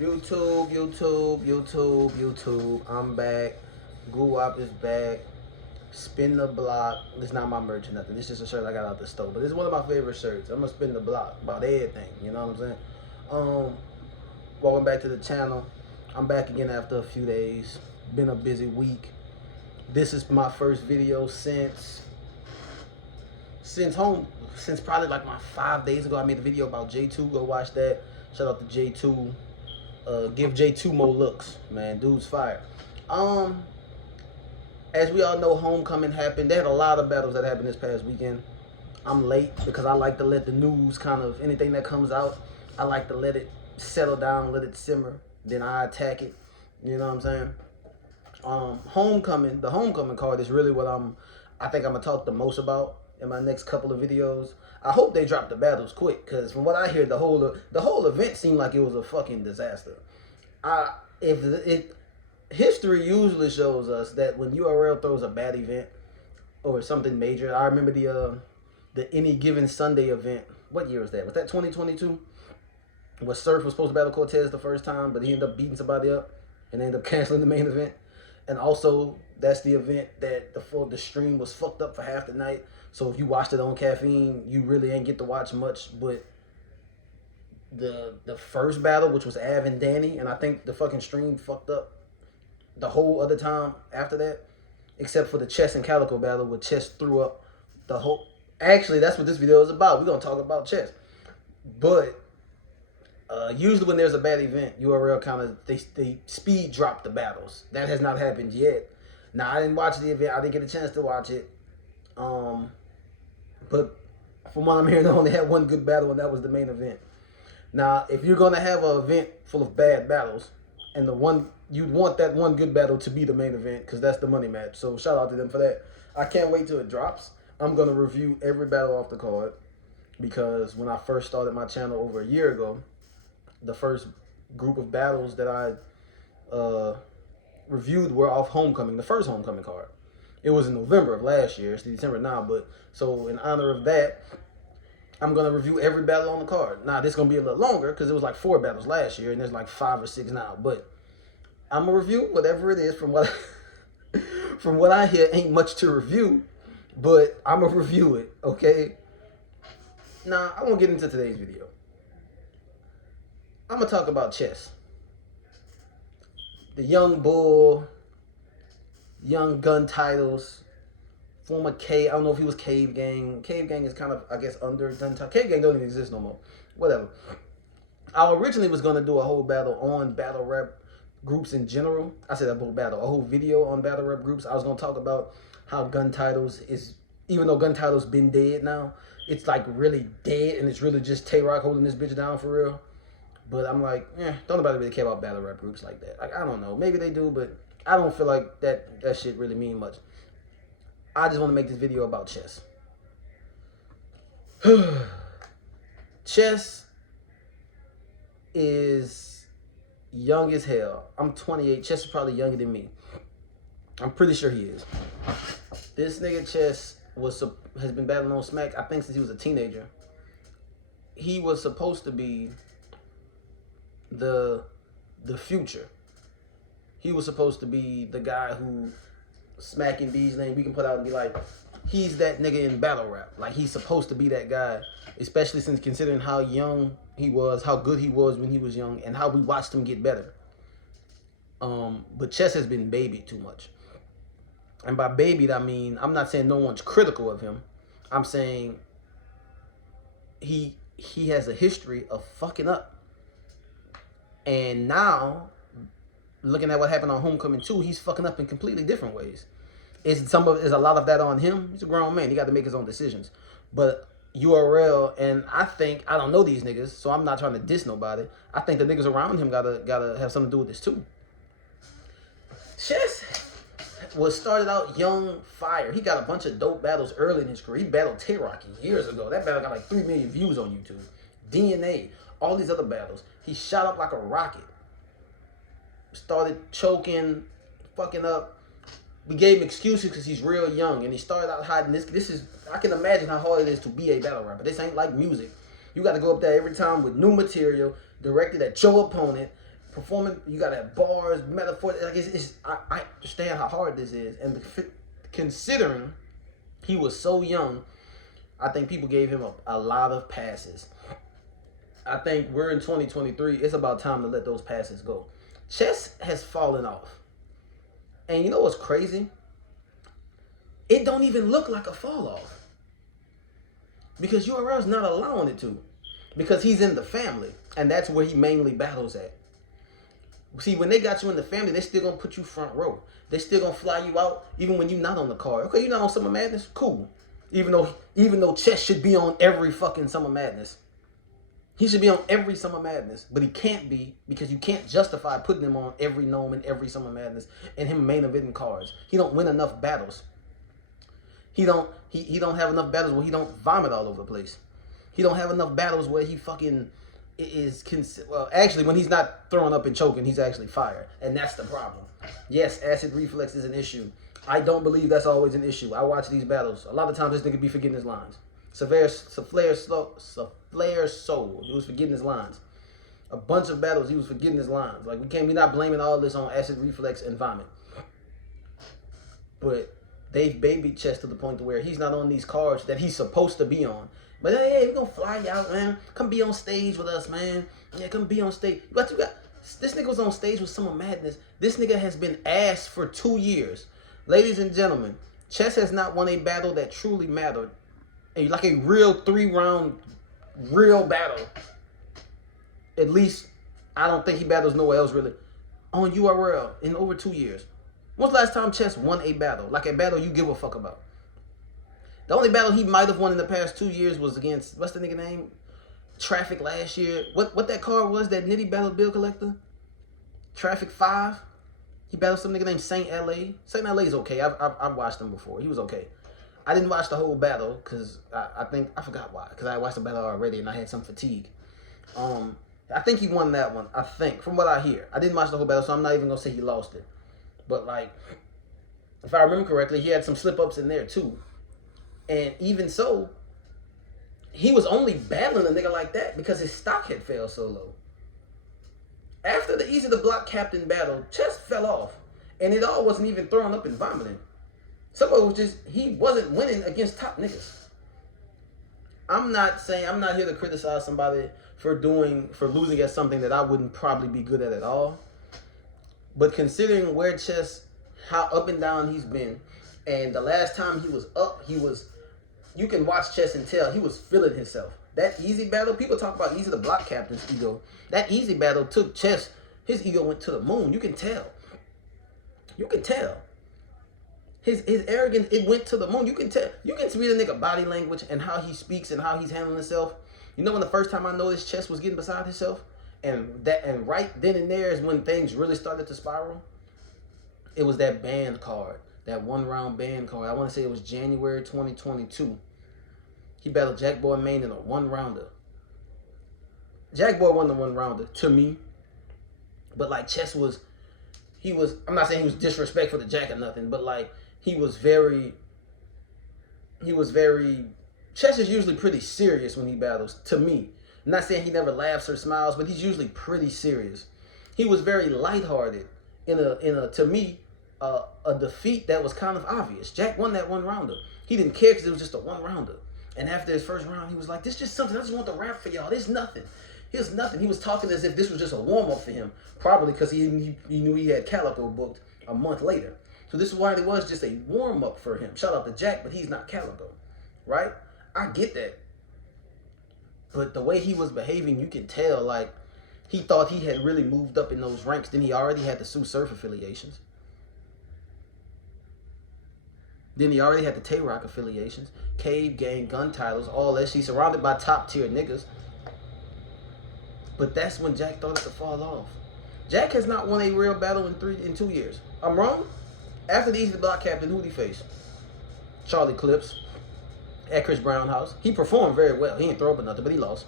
YouTube. I'm back. Guwap is back. Spin the block. It's not my merch or nothing. This is just a shirt I got out the store. But it's one of my favorite shirts. I'm gonna spin the block about everything. You know what I'm saying? Welcome back to the channel. I'm back again after a few days. Been a busy week. This is my first video since probably like my 5 days ago. I made a video about J2. Go watch that. Shout out to J2. Give J2 more looks, man. Dude's fire. As we all know, homecoming happened. They had a lot of battles that happened this past weekend. I'm late because I like to let the news kind of, anything that comes out, I like to let it settle down, let it simmer. Then I attack it. You know what I'm saying? The homecoming card is really what I think I'm gonna talk the most about in my next couple of videos. I hope they drop the battles quick, because from what I hear, the whole event seemed like it was a fucking disaster. History usually shows us that when URL throws a bad event or something major. I remember the Any Given Sunday event. What year was that? Was that 2022? Where Surf was supposed to battle Cortez the first time, but he ended up beating somebody up and ended up canceling the main event. And also, that's the event that the stream was fucked up for half the night. So if you watched it on caffeine, you really ain't get to watch much. But the first battle, which was Av and Danny, and I think the fucking stream fucked up the whole other time after that, except for the Chess and Calico battle, where Chess threw up the whole. Actually, that's what this video is about. We're gonna talk about Chess, but usually when there's a bad event, URL kind of they speed drop the battles. That has not happened yet. Now, I didn't watch the event. I didn't get a chance to watch it. But from what I'm hearing, they only had one good battle, and that was the main event. Now, if you're gonna have an event full of bad battles, and you'd want that one good battle to be the main event, because that's the money match. So shout out to them for that. I can't wait till it drops. I'm gonna review every battle off the card, because when I first started my channel over a year ago, the first group of battles that I reviewed were off Homecoming, the first Homecoming card. It was in November of last year. It's December now, but so in honor of that, I'm gonna review every battle on the card. Now, this is gonna be a little longer because it was like 4 battles last year, and there's like 5 or 6 now. But I'm gonna review whatever it is. From what I hear, ain't much to review, but I'm gonna review it. Okay. Now, I won't get into today's video. I'm gonna talk about Chess, the young bull, young gun titles, former I don't know if he was Cave Gang. Cave Gang is kind of, I guess, under gun title. Cave Gang don't even exist no more. Whatever. I originally was gonna do a whole battle on battle rap groups in general. I said a whole video on battle rap groups. I was gonna talk about how gun titles is, even though gun titles been dead now, it's like really dead, and it's really just Tay-Rock holding this bitch down for real. But I'm like, don't nobody really care about battle rap groups like that. Like, I don't know. Maybe they do, but I don't feel like that shit really mean much. I just want to make this video about Chess. Chess is young as hell. I'm 28. Chess is probably younger than me. I'm pretty sure he is. This nigga Chess has been battling on Smack, I think, since he was a teenager. He was supposed to be the future. He was supposed to be the guy who Smack and D's name we can put out and be like, he's that nigga in battle rap. Like, he's supposed to be that guy, especially since considering how young he was, how good he was when he was young, and how we watched him get better. But Chess has been babied too much. And by babied, I mean, I'm not saying no one's critical of him. I'm saying he has a history of fucking up. And now, looking at what happened on Homecoming 2, he's fucking up in completely different ways. Is a lot of that on him? He's a grown man. He got to make his own decisions. But URL, and I don't know these niggas, so I'm not trying to diss nobody. I think the niggas around him gotta have something to do with this too. Chess started out young, fire. He got a bunch of dope battles early in his career. He battled Tay-Rock years ago. That battle got like 3 million views on YouTube. DNA, all these other battles. He shot up like a rocket. Started choking, fucking up. We gave him excuses because he's real young, and he started out hiding this. I can imagine how hard it is to be a battle rapper. This ain't like music. You got to go up there every time with new material directed at your opponent, performing, you gotta have bars, metaphors. Like I understand how hard this is, and considering he was so young, I think people gave him a lot of passes. I think we're in 2023. It's about time to let those passes go. Chess has fallen off, and you know what's crazy? It don't even look like a fall off because URL's not allowing it to, because he's in the family, and that's where he mainly battles at. See, when they got you in the family, they still gonna put you front row. They still gonna fly you out even when you're not on the card. Okay, you're not on Summer Madness, cool. Even though Chess should be on every fucking Summer Madness. He should be on every Summer Madness, but he can't be because you can't justify putting him on every gnome and every Summer Madness and him main eventing cards. He don't win enough battles. He don't have enough battles where he don't vomit all over the place. He don't have enough battles where he fucking actually, when he's not throwing up and choking, he's actually fire, and that's the problem. Yes, acid reflux is an issue. I don't believe that's always an issue. I watch these battles. A lot of times this nigga be forgetting his lines. Flair Soul, he was forgetting his lines. A bunch of battles, he was forgetting his lines. Like, we not blaming all this on acid reflux and vomit. But they've babied Chess to the point to where he's not on these cards that he's supposed to be on. But hey, we're gonna fly you out, man. Come be on stage with us, man. Yeah, come be on stage. But this nigga was on stage with Summer Madness. This nigga has been ass for 2 years. Ladies and gentlemen, Chess has not won a battle that truly mattered. Like a real 3-round real battle. At least, I don't think he battles nowhere else really. On URL in over 2 years. When's the last time Chess won a battle? Like a battle you give a fuck about. The only battle he might have won in the past 2 years was against, what's the nigga name? Traffic last year. What that card was that Nitty battled Bill Collector? Traffic 5. He battled some nigga named Saint LA. Saint LA is okay. I've watched him before. He was okay. I didn't watch the whole battle because I forgot why. Because I watched the battle already and I had some fatigue. I think he won that one. I think, from what I hear. I didn't watch the whole battle, so I'm not even going to say he lost it. But, like, if I remember correctly, he had some slip-ups in there, too. And even so, he was only battling a nigga like that because his stock had fell so low. After the Easy to Block Captain battle, Chess fell off. And it all wasn't even throwing up and vomiting. Some of it was just, he wasn't winning against top niggas. I'm not here to criticize somebody for losing at something that I wouldn't probably be good at all. But considering where Chess, how up and down he's been, and the last time he was up, you can watch Chess and tell he was feeling himself. That Easy battle, people talk about Easy to Block Captain's ego. That Easy battle took Chess, his ego went to the moon. You can tell. You can tell. His arrogance, it went to the moon. You can tell. You can read a nigga body language and how he speaks and how he's handling himself. You know when the first time I noticed Chess was getting beside himself? And right then and there is when things really started to spiral. It was that band card. That 1-round band card. I want to say it was January 2022. He battled Jack Boy Main in a 1-rounder. Jack Boy won the 1-rounder to me. But like Chess was, I'm not saying he was disrespectful to Jack or nothing, but like he was very, Chess is usually pretty serious when he battles, to me. I'm not saying he never laughs or smiles, but he's usually pretty serious. He was very lighthearted in a to me, a defeat that was kind of obvious. Jack won that 1-rounder. He didn't care because it was just a 1-rounder. And after his first round, he was like, this is just something. I just want to rap for y'all. There's nothing. Here's nothing. He was talking as if this was just a warm-up for him. Probably because he knew he had Calico booked a month later. So this is why it was just a warm-up for him. Shout out to Jack, but he's not Calico. Right? I get that. But the way he was behaving, you can tell, like, he thought he had really moved up in those ranks. Then he already had the Sue Surf affiliations. Then he already had the Tay-Rock affiliations. Cave, Gang, gun titles, all that. He's surrounded by top-tier niggas. But that's when Jack started to fall off. Jack has not won a real battle in 2 years. I'm wrong? After the Easy to Block Captain, who'd he face? Charlie Clips. At Chris Brown house. He performed very well. He didn't throw up or nothing, but he lost.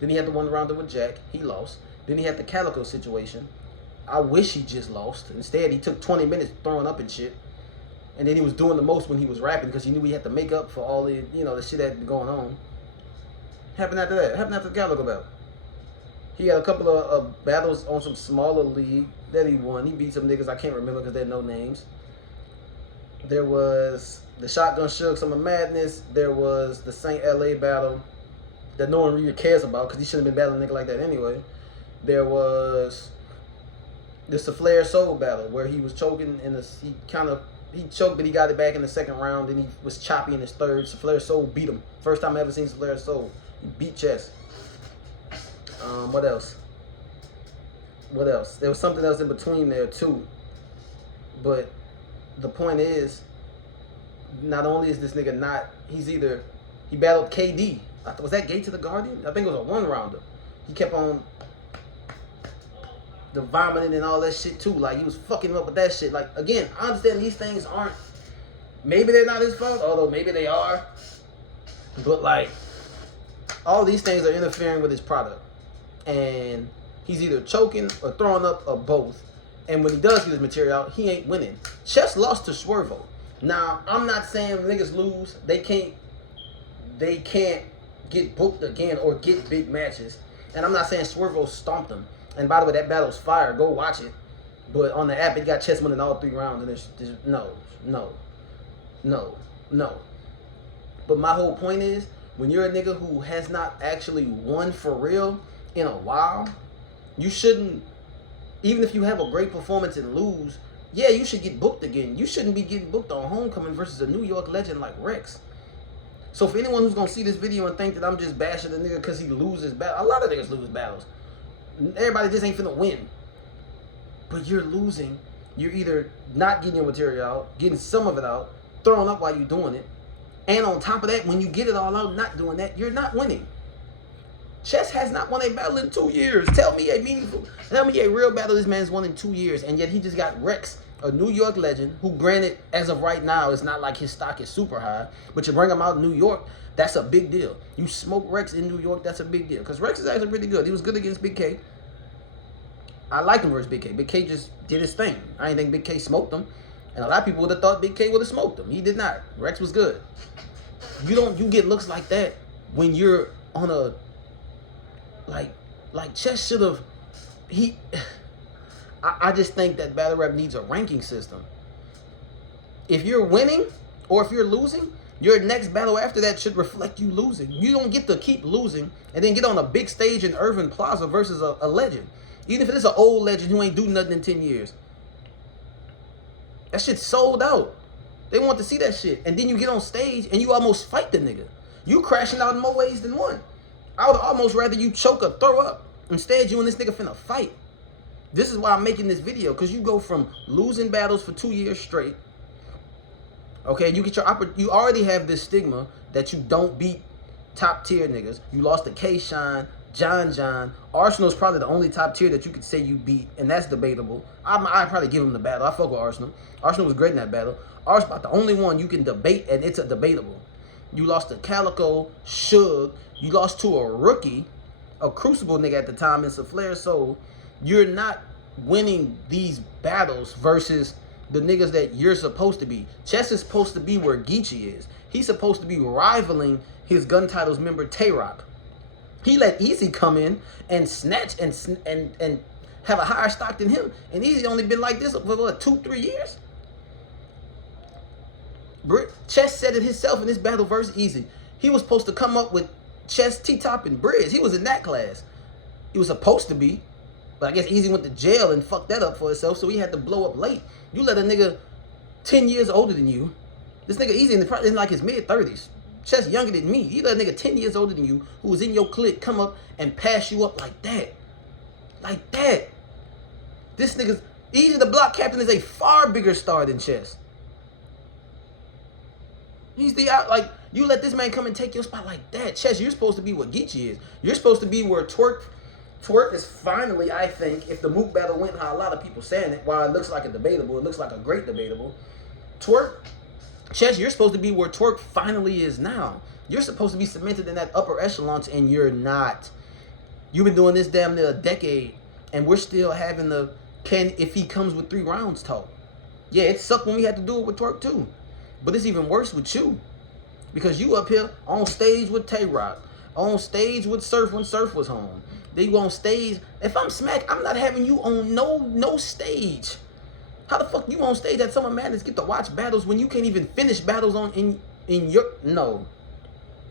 Then he had the 1-rounder with Jack. He lost. Then he had the Calico situation. I wish he just lost. Instead, he took 20 minutes throwing up and shit. And then he was doing the most when he was rapping because he knew he had to make up for all the, the shit that had been going on. Happened after that. Happened after the Calico battle. He had a couple of battles on some smaller league that he won. He beat some niggas I can't remember because they're no names. There was the Shotgun Shook, Summer Madness. There was the St. LA battle that no one really cares about because he shouldn't have been battling a nigga like that anyway. There was the Flair Soul battle where he was choking in the he choked, but he got it back in the second round, and he was choppy in his third. Flair Soul beat him. First time I ever seen Flair Soul. He beat Chess. What else? What else? There was something else in between there too. But the point is, not only is this nigga not, he battled KD. Was that Gate to the Guardian? I think it was a one-rounder. He kept on the vomiting and all that shit too. Like, he was fucking up with that shit. Like, again, I understand these things aren't, maybe they're not his fault, although maybe they are. But like, all these things are interfering with his product. And he's either choking or throwing up or both. And when he does get his material out, he ain't winning. Chess lost to Swervo. Now, I'm not saying niggas lose. They can't get booked again or get big matches. And I'm not saying Swervo stomped him. And by the way, that battle's fire. Go watch it. But on the app, it got Chess winning all 3 rounds. And there's no. But my whole point is, when you're a nigga who has not actually won for real in a while, you shouldn't, even if you have a great performance and lose, yeah, you should get booked again. You shouldn't be getting booked on Homecoming versus a New York legend like Rex. So for anyone who's gonna see this video and think that I'm just bashing the nigga because he loses battle, a lot of niggas lose battles. Everybody just ain't finna win. But you're losing. You're either not getting your material out, getting some of it out, throwing up while you're doing it. And on top of that, when you get it all out, not doing that, you're not winning. Chess has not won a battle in 2 years. Tell me a real battle this man's won in 2 years, and yet he just got Rex, a New York legend, who granted, as of right now, it's not like his stock is super high, but you bring him out in New York, that's a big deal. You smoke Rex in New York, that's a big deal. Because Rex is actually really good. He was good against Big K. I like him versus Big K. Big K just did his thing. I didn't think Big K smoked him. And a lot of people would have thought Big K would have smoked him. He did not. Rex was good. You get looks like that when you're on a, like Chess should have, I just think that battle rap needs a ranking system. If you're winning or if you're losing, your next battle after that should reflect you losing. You don't get to keep losing and then get on a big stage in Irving Plaza versus a legend. Even if it is an old legend who ain't do nothing in 10 years. That shit's sold out. They want to see that shit. And then you get on stage and you almost fight the nigga. You crashing out in more ways than one. I would almost rather you choke or throw up. Instead, you and this nigga finna fight. This is why I'm making this video. Because you go from losing battles for 2 years straight. Okay, you already have this stigma that you don't beat top tier niggas. You lost to K-Shine, John. Arsenal's probably the only top tier that you could say you beat, and that's debatable. I'd probably give him the battle. I fuck with Arsenal. Arsenal was great in that battle. Arsenal's about the only one you can debate, and it's a debatable. You lost to Calico, Suge. You lost to a rookie, a Crucible nigga at the time, and Flair Soul. You're not winning these battles versus the niggas that you're supposed to be. Chess is supposed to be where Geechee is. He's supposed to be rivaling his Gun Titles member, Tay-Rock. He let Easy come in and snatch and have a higher stock than him. And Easy only been like this for what, 2-3 years? Chess said it himself in this battle versus Easy. He was supposed to come up with Chess, T-Top, and Bridge. He was in that class. He was supposed to be. But I guess Easy went to jail and fucked that up for himself, so he had to blow up late. You let a nigga 10 years older than you. This nigga Easy in like his mid-30s. Chess younger than me. You let a nigga 10 years older than you who was in your clique come up and pass you up like that. Like that. This nigga's Easy the Block Captain is a far bigger star than Chess. He's like, you let this man come and take your spot like that. Chess, you're supposed to be what Geechee is. You're supposed to be where Twerk is finally, I think, if the Mook battle went how a lot of people saying it, while it looks like a debatable, it looks like a great debatable. Chess, you're supposed to be where Twerk finally is now. You're supposed to be cemented in that upper echelons, and you're not. You've been doing this damn near a decade, and we're still having the if he comes with 3 rounds talk. Yeah, it sucked when we had to do it with Twerk too. But it's even worse with you. Because you up here on stage with Tay-Rock, on stage with Surf when Surf was home. They go on stage. If I'm Smack, I'm not having you on no stage. How the fuck you on stage at Summer Madness get to watch battles when you can't even finish battles on in your no?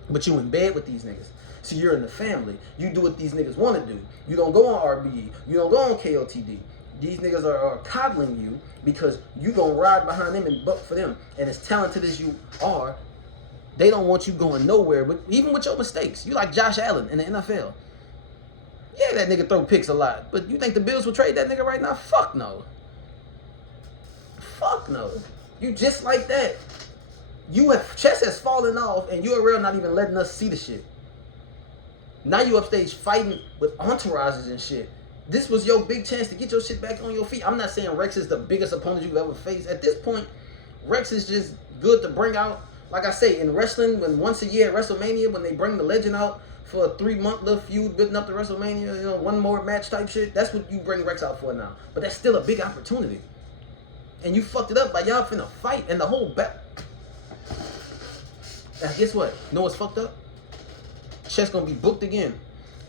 But you in bed with these niggas. See, you're in the family. You do what these niggas want to do. You don't go on RBE. You don't go on KOTD. These niggas are coddling you because you gonna ride behind them and buck for them. And as talented as you are, they don't want you going nowhere. But even with your mistakes, you like Josh Allen in the NFL. Yeah, that nigga throw picks a lot. But you think the Bills will trade that nigga right now? Fuck no. Fuck no. You just like that. Chess has fallen off and URL not even letting us see the shit. Now you upstage fighting with entourages and shit. This was your big chance to get your shit back on your feet. I'm not saying Rex is the biggest opponent you've ever faced. At this point, Rex is just good to bring out. Like I say, in wrestling, when once a year at WrestleMania, when they bring the legend out for a 3-month little feud building up to WrestleMania, you know, one more match type shit, that's what you bring Rex out for now. But that's still a big opportunity. And you fucked it up by y'all finna fight and the whole back. Now guess what? You know what's fucked up? Chess gonna be booked again.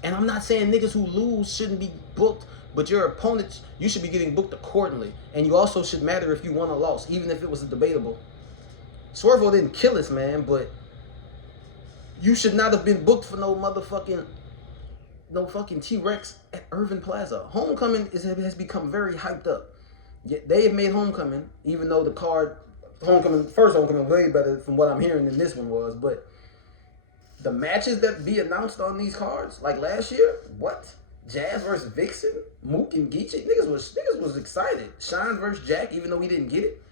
And I'm not saying niggas who lose shouldn't be booked, but your opponents, you should be getting booked accordingly. And you also should matter if you won or lost, even if it was debatable. Swervo didn't kill us, man, but you should not have been booked for no fucking T-Rex at Irving Plaza. Homecoming has become very hyped up. Yet they have made Homecoming, even though the first Homecoming way better from what I'm hearing than this one was, but the matches that be announced on these cards, like last year, what? Jazz versus Vixen, Mook and Geechee, niggas was excited. Shine versus Jack, even though he didn't get it.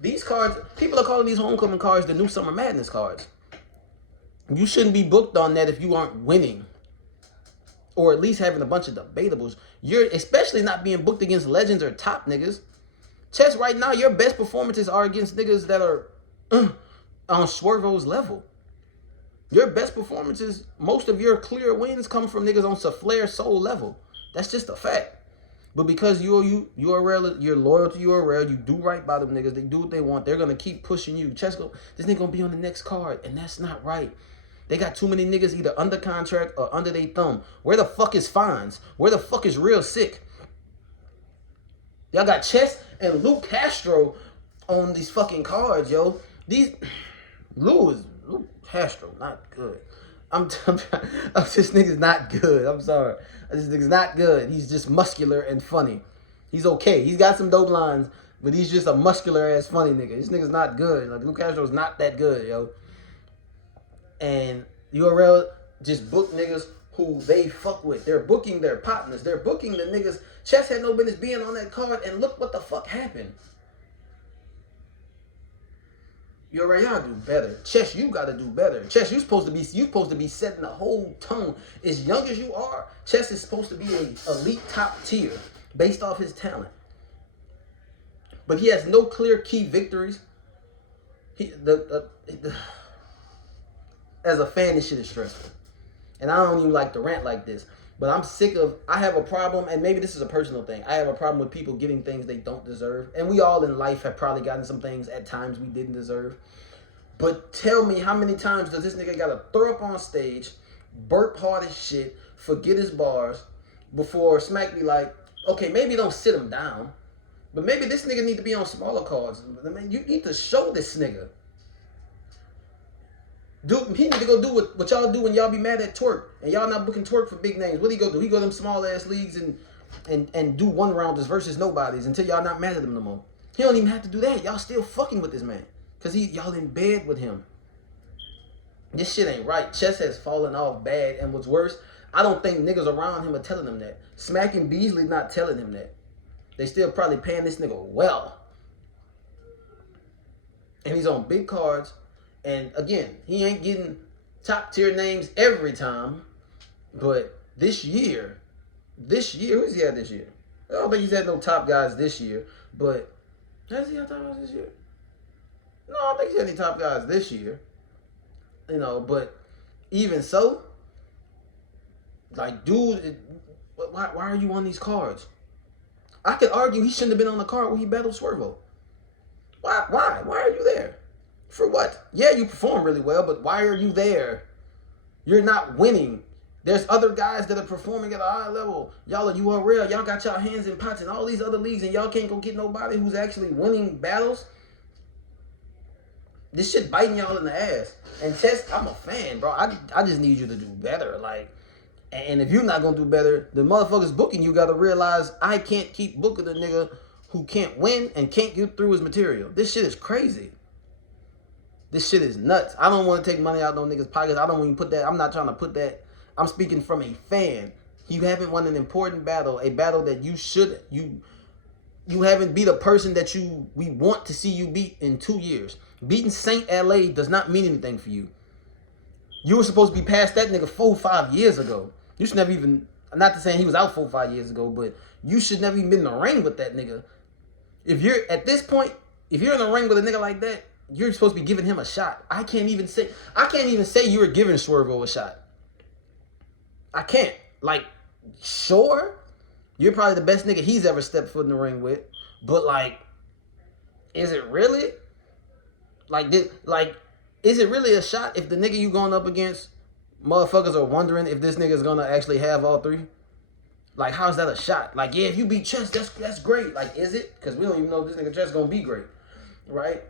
These cards, people are calling these Homecoming cards the new Summer Madness cards. You shouldn't be booked on that if you aren't winning. Or at least having a bunch of debatables. You're especially not being booked against legends or top niggas. Chess, right now, your best performances are against niggas that are on Swervo's level. Your best performances, most of your clear wins come from niggas on Flair Soul level. That's just a fact. But because you're loyal to URL, you do right by them niggas, they do what they want, they're gonna keep pushing you. This nigga gonna be on the next card, and that's not right. They got too many niggas either under contract or under their thumb. Where the fuck is Fines? Where the fuck is Real Sick? Y'all got Chess and Luke Castro on these fucking cards, yo. Luke Castro, not good. This nigga's not good. I'm sorry. This nigga's not good. He's just muscular and funny. He's okay. He's got some dope lines, but he's just a muscular ass funny nigga. This nigga's not good. Like, Luke Castro's not that good, yo. And URL just book niggas who they fuck with. They're booking their partners. They're booking the niggas. Chess had no business being on that card, and look what the fuck happened. Y'all do better. Chess, you gotta do better. Chess, you supposed to be setting the whole tone. As young as you are, Chess is supposed to be an elite top tier based off his talent. But he has no clear key victories. As a fan, this shit is stressful. And I don't even like to rant like this. But I'm sick of, I have a problem, and maybe this is a personal thing. I have a problem with people getting things they don't deserve. And we all in life have probably gotten some things at times we didn't deserve. But tell me, how many times does this nigga gotta throw up on stage, burp hard as shit, forget his bars, before Smack be like, okay, maybe don't sit him down, but maybe this nigga need to be on smaller cards. I mean, you need to show this nigga. Dude, he need to go do what y'all do when y'all be mad at Twerk and y'all not booking Twerk for big names. What he go do? He go to them small ass leagues and do one rounders versus nobodies until y'all not mad at him no more. He don't even have to do that. Y'all still fucking with this man because y'all in bed with him. This shit ain't right. Chess has fallen off bad, and what's worse, I don't think niggas around him are telling him that. Smack and Beasley not telling him that. They still probably paying this nigga well, and he's on big cards. And again, he ain't getting top tier names every time. But this year, who's he had this year? I don't think he's had no top guys this year. But has he had top guys this year? No, I don't think he's had any top guys this year. You know, but even so, like, dude, why are you on these cards? I could argue he shouldn't have been on the card where he battled Swervo. Why? Why are you there? For what? Yeah, you perform really well, but why are you there? You're not winning. There's other guys that are performing at a high level. Y'all are URL. Y'all got y'all hands in pots in all these other leagues, and y'all can't go get nobody who's actually winning battles. This shit biting y'all in the ass. And Test, I'm a fan, bro. I just need you to do better. Like, and if you're not gonna do better, the motherfuckers booking you gotta realize I can't keep booking a nigga who can't win and can't get through his material. This shit is crazy. This shit is nuts. I don't want to take money out of no niggas' pockets. I don't even put that. I'm not trying to put that. I'm speaking from a fan. You haven't won an important battle, a battle that you should. You haven't beat a person that we want to see you beat in 2 years. Beating Saint LA does not mean anything for you. You were supposed to be past that nigga 4-5 years ago. You should never even. Not to say he was out 4-5 years ago, but you should never even been in the ring with that nigga. If you're at this point, if you're in the ring with a nigga like that, you're supposed to be giving him a shot. I can't even say you were giving Swervo a shot. I can't. Like, sure, you're probably the best nigga he's ever stepped foot in the ring with, but like, is it really? Is it really a shot if the nigga you going up against, motherfuckers are wondering if this nigga is gonna actually have all three? Like, how's that a shot? Like, yeah, if you beat Chess, that's great. Like, is it? Because we don't even know if this nigga Chess gonna be great, right?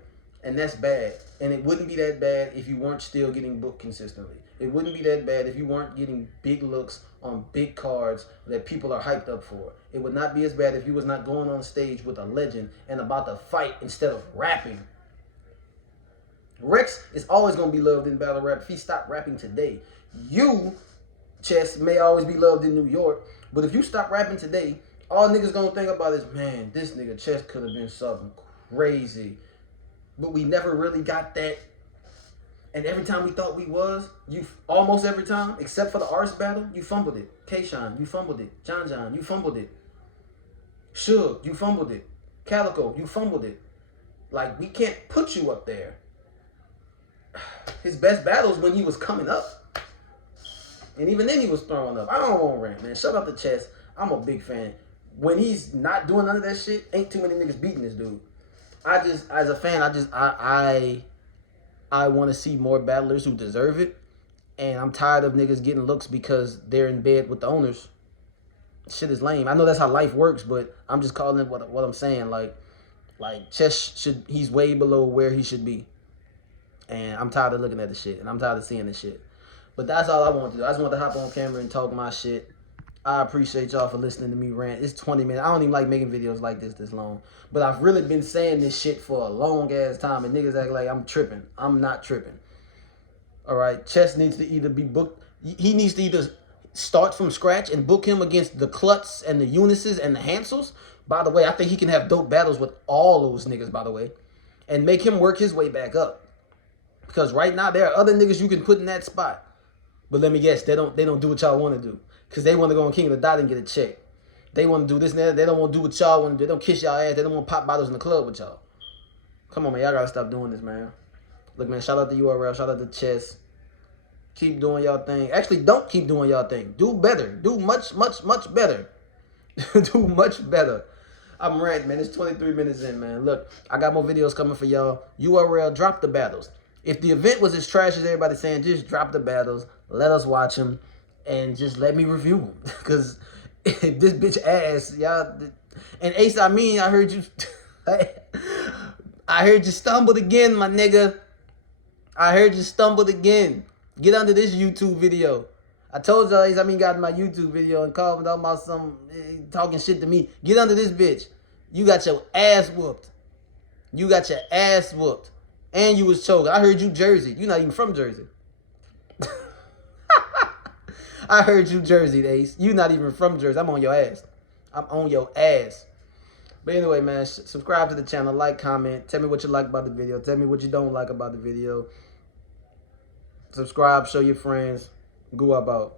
And that's bad. And it wouldn't be that bad if you weren't still getting booked consistently. It wouldn't be that bad if you weren't getting big looks on big cards that people are hyped up for. It would not be as bad if you was not going on stage with a legend and about to fight instead of rapping. Rex is always going to be loved in battle rap if he stopped rapping today. You, Chess, may always be loved in New York, but if you stop rapping today, all niggas going to think about is, man, this nigga Chess could have been something crazy. But we never really got that. And every time we thought we was, almost every time, except for the arse battle, you fumbled it. K-Shine, you fumbled it. John, you fumbled it. Suge, you fumbled it. Calico, you fumbled it. Like, we can't put you up there. His best battles when he was coming up. And even then he was throwing up. I don't want to rant, man. Shut up the Chess. I'm a big fan. When he's not doing none of that shit, ain't too many niggas beating this dude. As a fan, I want to see more battlers who deserve it. And I'm tired of niggas getting looks because they're in bed with the owners. Shit is lame. I know that's how life works, but I'm just calling it what I'm saying. Like Chess he's way below where he should be. And I'm tired of looking at the shit. And I'm tired of seeing the shit. But that's all I want to do. I just want to hop on camera and talk my shit. I appreciate y'all for listening to me rant. It's 20 minutes. I don't even like making videos like this long. But I've really been saying this shit for a long ass time. And niggas act like I'm tripping. I'm not tripping. Alright. Chess needs to either be booked. He needs to either start from scratch and book him against the Klutz and the Eunices and the Hansels. By the way, I think he can have dope battles with all those niggas, by the way. And make him work his way back up. Because right now, there are other niggas you can put in that spot. But let me guess, they don't do what y'all want to do. Because they want to go on King of the Dot and get a check. They want to do this and that. They don't want to do what y'all want to do. They don't kiss y'all ass. They don't want to pop bottles in the club with y'all. Come on, man. Y'all got to stop doing this, man. Look, man, shout out to URL. Shout out to Chess. Keep doing y'all thing. Actually, don't keep doing y'all thing. Do better. Do much, much, much better. Do much better. I'm ranting, man. It's 23 minutes in, man. Look, I got more videos coming for y'all. URL, drop the battles. If the event was as trash as everybody's saying, just drop the battles. Let us watch them. And just let me review them. Because this bitch ass, y'all. And Ace, I heard you. I heard you stumbled again, my nigga. I heard you stumbled again. Get under this YouTube video. I told y'all Ace, got in my YouTube video and called me about some talking shit to me. Get under this bitch. You got your ass whooped. You got your ass whooped. And you was choking. I heard you Jersey. You not even from Jersey. I heard you Jersey, Ace. You not even from Jersey. I'm on your ass. I'm on your ass. But anyway, man, subscribe to the channel. Like, comment. Tell me what you like about the video. Tell me what you don't like about the video. Subscribe. Show your friends. Go about.